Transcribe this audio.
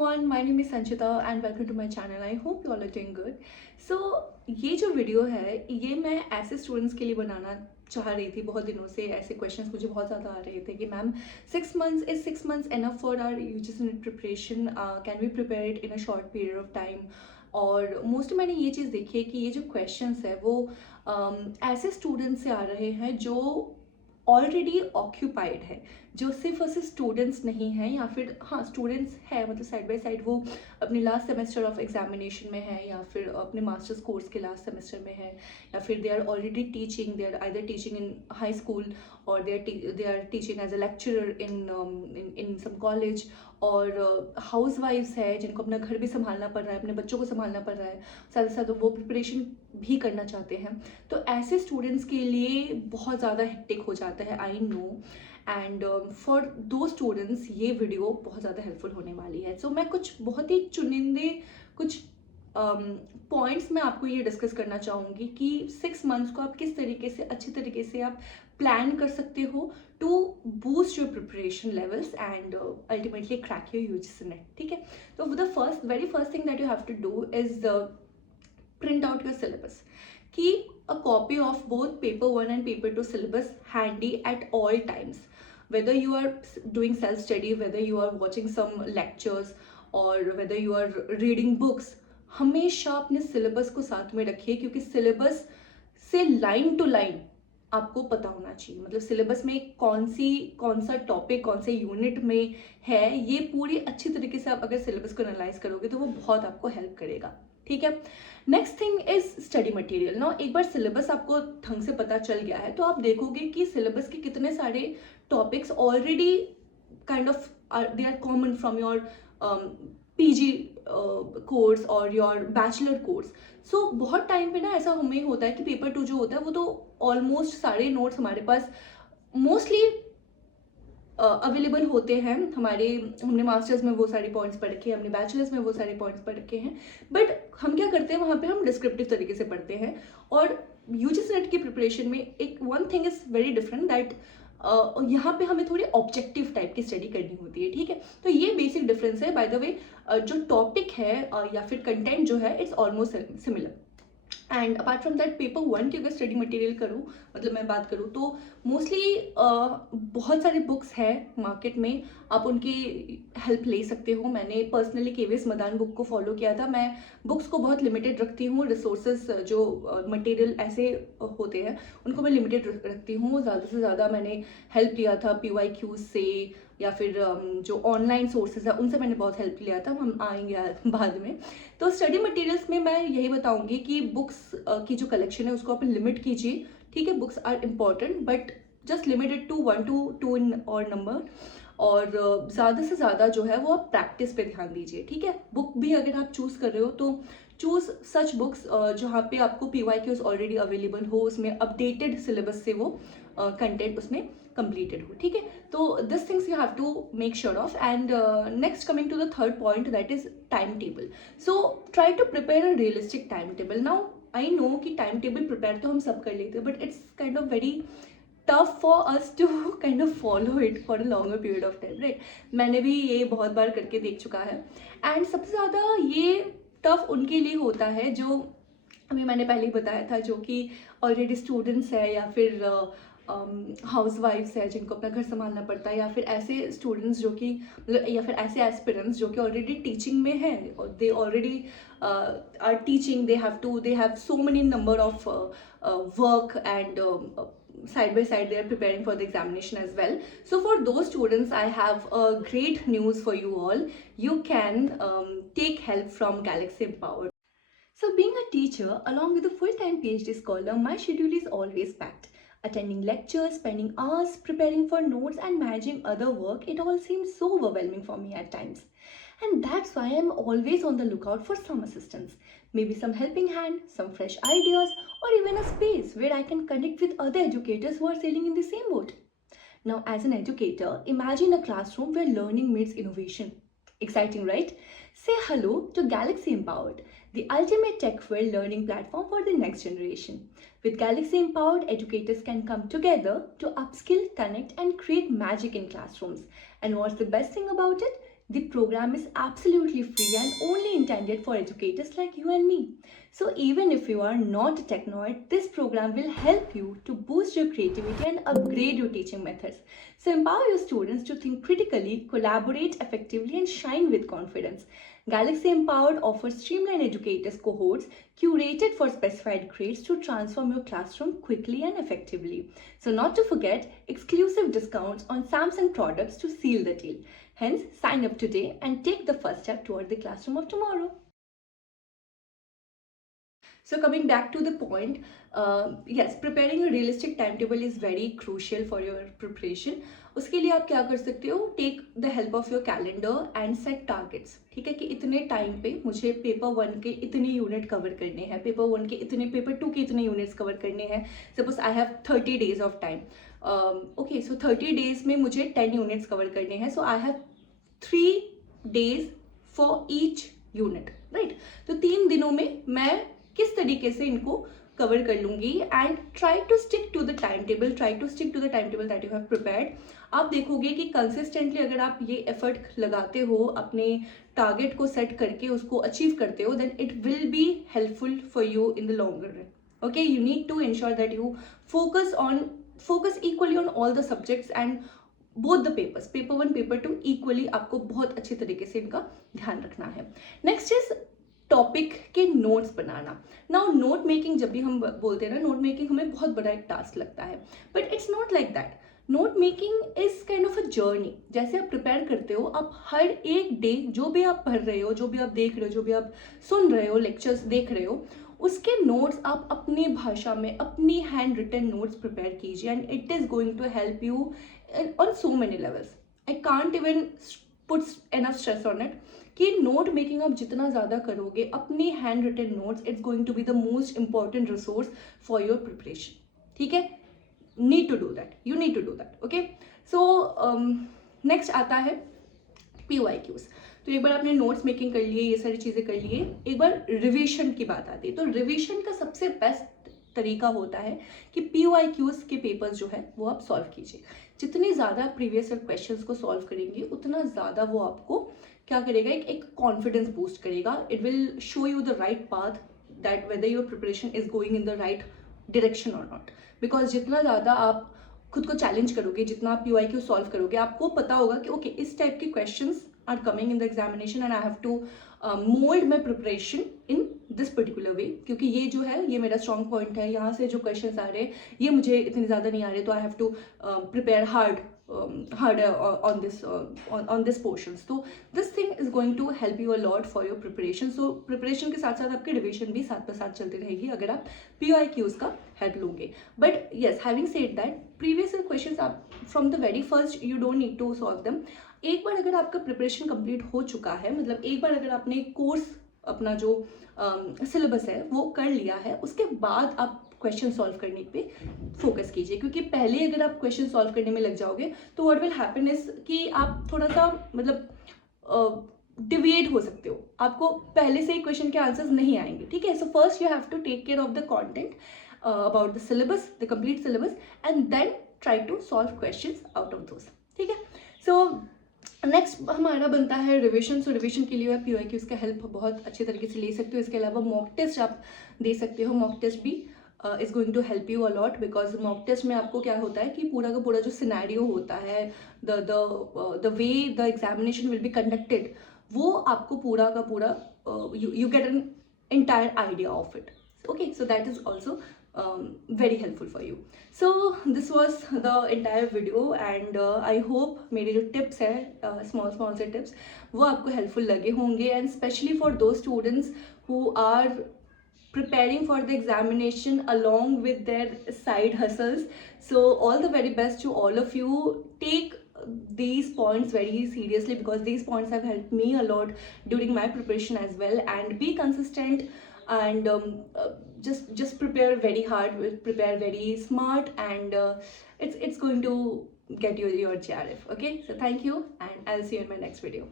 everyone, my name is Sanchita and welcome to my channel. I hope you all are doing good. So ये जो video है ये मैं ऐसे students के लिए बनाना चाह रही थी। बहुत दिनों से ऐसे क्वेश्चंस मुझे बहुत ज़्यादा आ रहे थे कि ma'am 6 months enough for our UGC NET preparation, can we prepare it in a short period of time. और मोस्ट मैंने ये चीज़ देखी है कि ये जो क्वेश्चंस है वो ऐसे स्टूडेंट्स से आ रहे हैं जो ऑलरेडी ऑक्यूपाइड है, जो सिर्फ और सिर्फ स्टूडेंट्स नहीं हैं, या फिर हाँ स्टूडेंट्स है मतलब साइड बाय साइड वो अपने लास्ट सेमेस्टर ऑफ एग्जामिनेशन में है, या फिर अपने मास्टर्स कोर्स के लास्ट सेमेस्टर में है, या फिर they are already teaching, they are either teaching in high school और they are teaching as a lecturer in some college, और हाउस वाइफ्स है जिनको अपना घर भी संभालना पड़ रहा है, अपने बच्चों को संभालना पड़ रहा है, साथ ही साथ वो प्रिपरेशन भी करना चाहते हैं। तो ऐसे स्टूडेंट्स के लिए बहुत ज़्यादा हेक्टिक हो जाता है, आई नो, एंड फॉर दो स्टूडेंट्स ये वीडियो बहुत ज़्यादा हेल्पफुल होने वाली है। सो मैं कुछ बहुत ही चुनिंदे कुछ पॉइंट्स मैं आपको ये डिस्कस करना चाहूँगी कि 6 मंथ्स को आप किस तरीके से अच्छी तरीके से आप प्लान कर सकते हो to boost your preparation levels and ultimately crack your UGC NET. ठीक है, तो the very first thing that you have to do is print out your syllabus. Keep a copy of both paper 1 and paper 2 syllabus handy at all times. Whether you are doing self-study, whether you are watching some lectures or whether you are reading books, हमेशा अपने syllabus को साथ में रखिए, क्योंकि syllabus से line to line आपको पता होना चाहिए। मतलब सिलेबस में कौन सा टॉपिक कौन से यूनिट में है, ये पूरी अच्छी तरीके से आप अगर सिलेबस को एनालाइज करोगे तो वो बहुत आपको हेल्प करेगा। ठीक है, next thing is study material. ना एक बार सिलेबस आपको ढंग से पता चल गया है तो आप देखोगे कि सिलेबस के कितने सारे topics already kind of they are common from your PG course और योर बैचलर कोर्स। सो बहुत टाइम पे ना ऐसा हमें होता है कि पेपर 2 जो होता है वो तो ऑलमोस्ट सारे नोट्स हमारे पास मोस्टली अवेलेबल होते हैं। हमने मास्टर्स में वो सारे पॉइंट्स पढ़ रखे हैं, हमने बैचलर्स में वो सारे पॉइंट्स पढ़ रखे हैं, बट हम क्या करते हैं वहाँ पे हम डिस्क्रिप्टिव तरीके से पढ़ते हैं। और यूजीसी नेट की प्रिपरेशन में एक one thing is very different that यहाँ पे हमें थोड़ी ऑब्जेक्टिव टाइप की स्टडी करनी होती है। ठीक है, तो ये बेसिक डिफरेंस है। बाय द वे जो टॉपिक है या फिर कंटेंट जो है it's almost similar. And apart from that paper 1 की अगर स्टडी मटेरियल करूँ, मतलब मैं बात करूँ तो मोस्टली बहुत सारे बुक्स हैं मार्केट में, आप उनकी हेल्प ले सकते हो। मैंने पर्सनली केवीएस मदान बुक को फॉलो किया था। मैं बुक्स को बहुत लिमिटेड रखती हूँ, रिसोर्सेज जो मटेरियल ऐसे होते हैं उनको मैं लिमिटेड रखती हूँ। ज़्यादा से ज़्यादा मैंने हेल्प लिया था PYQ से, या फिर जो ऑनलाइन सोर्सेज है उनसे मैंने बहुत हेल्प लिया था, हम आएंगे बाद में। तो स्टडी मटेरियल्स में मैं यही बताऊंगी कि बुक्स की जो कलेक्शन है उसको आप लिमिट कीजिए। ठीक है, books are important but just limited to 1 to 2 in और नंबर, और ज़्यादा से ज़्यादा जो है वो आप प्रैक्टिस पे ध्यान दीजिए। ठीक है, बुक भी अगर आप चूज़ कर रहे हो तो चूज़ सच बुक्स जहाँ पे आपको PYQs ऑलरेडी अवेलेबल हो, उसमें अपडेटेड सिलेबस से वो कंटेंट उसमें completed हो। ठीक है, तो this things you have to make sure of. And next coming to the third point that is time table. So try to prepare a realistic time table. Now I know कि time table prepare तो हम सब कर लेते हैं, but it's kind of very tough for us to kind of follow it for a longer period of time, right. मैंने भी ये बहुत बार करके देख चुका है। एंड सबसे ज़्यादा ये टफ उनके लिए होता है जो अभी मैंने पहले ही बताया था, जो कि ऑलरेडी स्टूडेंट्स है या फिर हाउस वाइफ्स है जिनको अपना घर संभालना पड़ता है, या फिर ऐसे स्टूडेंट्स जो कि या फिर ऐसे एस्पिरेंट्स जो कि ऑलरेडी टीचिंग में हैं और they already are teaching, they have so many number of work and side by side they are preparing for the examination as well. So for those students I have a great news for you all. You can take help from Galaxy Empowered. So being a teacher along with a full-time PhD scholar, my schedule is always packed. Attending lectures, spending hours preparing for notes and managing other work, it all seems so overwhelming for me at times. And that's why I'm always on the lookout for some assistance. Maybe some helping hand, some fresh ideas, or even a space where I can connect with other educators who are sailing in the same boat. Now, as an educator, imagine a classroom where learning meets innovation. Exciting, right? Say hello to Galaxy Empowered, the ultimate tech-filled learning platform for the next generation. With Galaxy Empowered, educators can come together to upskill, connect, and create magic in classrooms. And what's the best thing about it? The program is absolutely free and only intended for educators like you and me. So even if you are not a technoid, this program will help you to boost your creativity and upgrade your teaching methods. So empower your students to think critically, collaborate effectively, and shine with confidence. Galaxy Empowered offers streamlined educators cohorts curated for specified grades to transform your classroom quickly and effectively. So not to forget, exclusive discounts on Samsung products to seal the deal. Hence, sign up today and take the first step toward the classroom of tomorrow. So coming back to the point, yes, preparing a realistic timetable is very crucial for your preparation. उसके लिए आप क्या कर सकते हो? Take the help of your calendar and set targets. ठीक है कि इतने टाइम पे मुझे पेपर 1 के इतने यूनिट कवर करने हैं, पेपर 1 के इतने, पेपर 2 के इतने यूनिट्स कवर करने हैं. Suppose I have 30 days of time. Okay, so 30 days में मुझे 10 यूनिट्स कवर करने हैं. So I have 3 days for each unit, right? तो 3 दिनों में मैं किस तरीके से इनको कवर कर लूंगी. And try to stick to the time table, that you have prepared. आप देखोगे कि कंसिस्टेंटली अगर आप ये एफर्ट लगाते हो, अपने टारगेट को सेट करके उसको अचीव करते हो, then it will be helpful for you in the longer run. Okay, you need to ensure that you focus equally on all the subjects and both the papers, paper 1 paper 2 equally आपको बहुत अच्छी तरीके से इनका ध्यान रखना है. Next is topic के नोट्स बनाना. नाउ नोट मेकिंग, जब भी हम बोलते हैं ना नोट मेकिंग, हमें बहुत बड़ा एक टास्क लगता है, but it's not like that. Note making is kind of a journey. जैसे आप प्रिपेयर करते हो, आप हर एक डे जो भी आप पढ़ रहे हो, जो भी आप देख रहे हो, जो भी आप सुन रहे हो, लेक्चर्स देख रहे हो, उसके नोट्स आप अपनी भाषा में, अपनी हैंड रिटन नोट्स प्रिपेयर कीजिए. And it is going to help you on so many levels. I can't even put enough stress on it कि नोट मेकिंग आप जितना ज़्यादा करोगे, अपनी hand written notes, it's going to be the most important resource for your preparation. ठीक है, need to do that, you need to do that. Okay, so next आता है PYQs. तो एक बार आपने नोट्स मेकिंग कर लिए, ये सारी चीज़ें कर लिए, एक बार रिविजन की बात आती है. तो रिविजन का सबसे बेस्ट तरीका होता है कि PYQs के पेपर्स जो है वो आप सॉल्व कीजिए. जितनी ज़्यादा प्रीवियस ईयर क्वेश्चंस को सॉल्व करेंगे, उतना ज़्यादा वो आपको क्या करेगा, एक कॉन्फिडेंस बूस्ट करेगा. It will show you the right path that whether your preparation is going in the right direction और नॉट. बिकॉज जितना ज़्यादा आप खुद को चैलेंज करोगे, जितना आप PYQ सॉल्व करोगे, आपको पता होगा कि ओके, इस टाइप के questions are coming in the examination and I have to mould my preparation in this particular way. क्योंकि ये जो है, ये मेरा स्ट्रॉन्ग पॉइंट है, यहाँ से जो क्वेश्चंस आ रहे हैं ये मुझे इतने ज़्यादा नहीं आ रहे, तो I have to prepare harder on this portions. So this thing is going to help you a lot for your preparation. So preparation के साथ साथ आपकी revision भी साथ साथ चलती रहेगी अगर आप PYQs का help लोगे. But yes, having said that, previous year questions आप from the very first you don't need to solve them. एक बार अगर आपका preparation complete हो चुका है, मतलब एक बार अगर आपने कोर्स अपना जो सिलेबस है वो कर लिया है, उसके बाद आप क्वेश्चन सॉल्व करने पे फोकस कीजिए. क्योंकि पहले अगर आप क्वेश्चन सॉल्व करने में लग जाओगे तो व्हाट विल हैपन इज कि आप थोड़ा सा मतलब डिविएट हो सकते हो, आपको पहले से ही क्वेश्चन के आंसर्स नहीं आएंगे. ठीक है, so first you have to take care of the content about the syllabus, the complete syllabus, and then try to solve questions out of those. ठीक है, सो नेक्स्ट हमारा बनता है रिविजन. सो रिविजन के लिए आप PYQs का हेल्प बहुत अच्छे तरीके से ले सकते हो. इसके अलावा मॉक टेस्ट आप दे सकते हो. मॉक टेस्ट भी is going to help you a lot, because mock test में आपको क्या होता है कि पूरा का पूरा जो सिनेरियो होता है, the way the examination will be conducted, वो आपको पूरा का पूरा you get an entire idea of it. Okay, so that is also very helpful for you. So this was the entire video and I hope मेरे जो tips है small से tips वो आपको helpful लगे होंगे, and especially for those students who are preparing for the examination along with their side hustles. So all the very best to all of you. Take these points very seriously because these points have helped me a lot during my preparation as well. And be consistent and just prepare very hard, prepare very smart, and it's going to get you your GRF. Okay, so thank you and I'll see you in my next video.